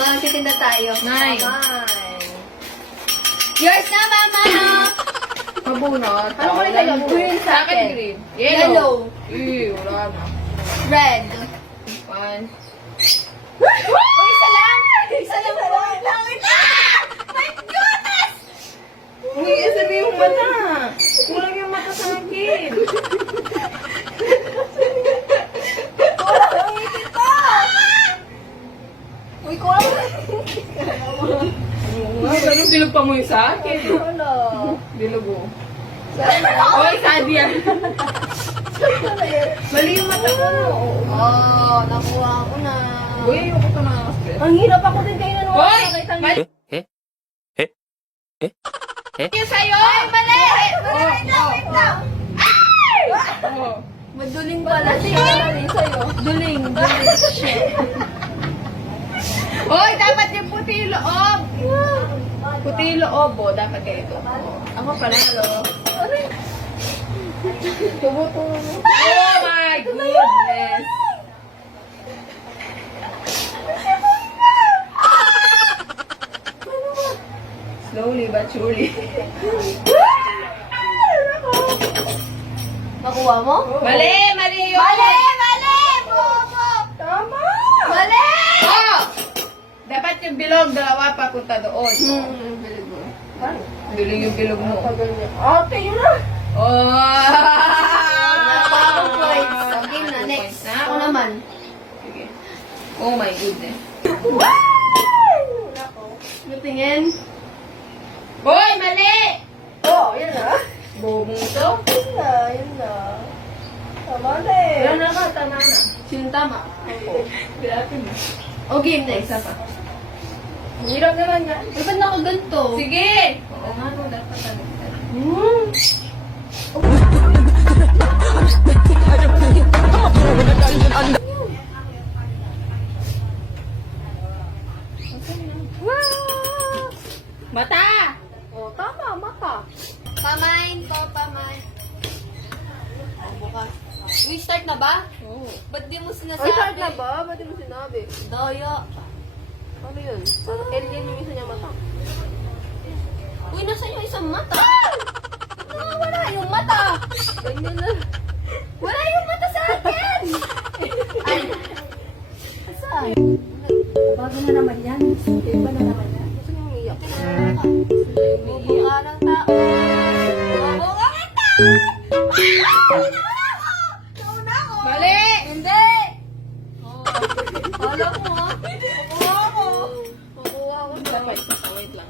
Magtitinda tayo. 9. Yours na, mama! Mabunot. Ano ba sa'yo? Green sa akin. Green. Yellow. Wala na. Red. 1. Oh, isa lang! Isa lang po! Wait lang! My goodness! Uy, sabi yung mata. Kulang yung mata sa akin. Kulang ang ngipin ko! Uy, kulang ang Ay, anong bilog pa mo yung sa akin? Wala. Bilog oh. Oy, Sadia. Mali yung mata ko. Oh, nakuha ko na. Uy, ayoko ito nakaka-stress. Ang hirap ako din kayo nanuha. Hoy! Mali yung sa'yo! Ay, mali! Wait lang! Ay! Oh. Maduling pala siya. Mali sa'yo. Duling. Shit. Hoy, dapat yung puti yung loob. Puti yung loob, oh. Dapat ganito. Ako pala, hello. Tumutungo. Oh my goodness. Slowly but surely. Nakuha mo? Mali! Mali yun! Mali! Mali! Bobo! Tama! Mali! Oh! Dapat yung bilog, dalawa papunta doon. Duling yung bilog mo. Okay, yun na. Oh! Napakong points. Okay na, next. Na? Ako naman. Sige. Oh my goodness. Natingin. Hoy! Mali! Oh, yan na. Bobong to. Yun na, yun na. Tama na eh. Wala na ka, tama na. Sino tama? Ako. Grabe mo. Okay, next. Isa pa. Ang hirap naman nga. Eh, ba't nakaganto? Sige! Oo nga, no, dapat ano. Mata! Oh, tama, mata. Pamain po, pamain. Oh, bukas. Uy, start na ba? Oo. Ba't di mo sinasabi? Ay, start na ba? Ba't di mo sinabi? Daya. Ano yun? Alien yung isa niya mata. Uy, nasa yung isang mata? Wala yung mata. Ganyan na. Wala yung mata sa akin. Ay. Asan? Bago na naman yan. Iba na naman yan. Gusto niya umiyak. Bobo ka ng tao. Bobo ka ng tao. Nauna ako. Mali! Hindi. Oh. Alam mo ha? Nakuha ko. Kukuha ko. Dapat isa pa, wait lang.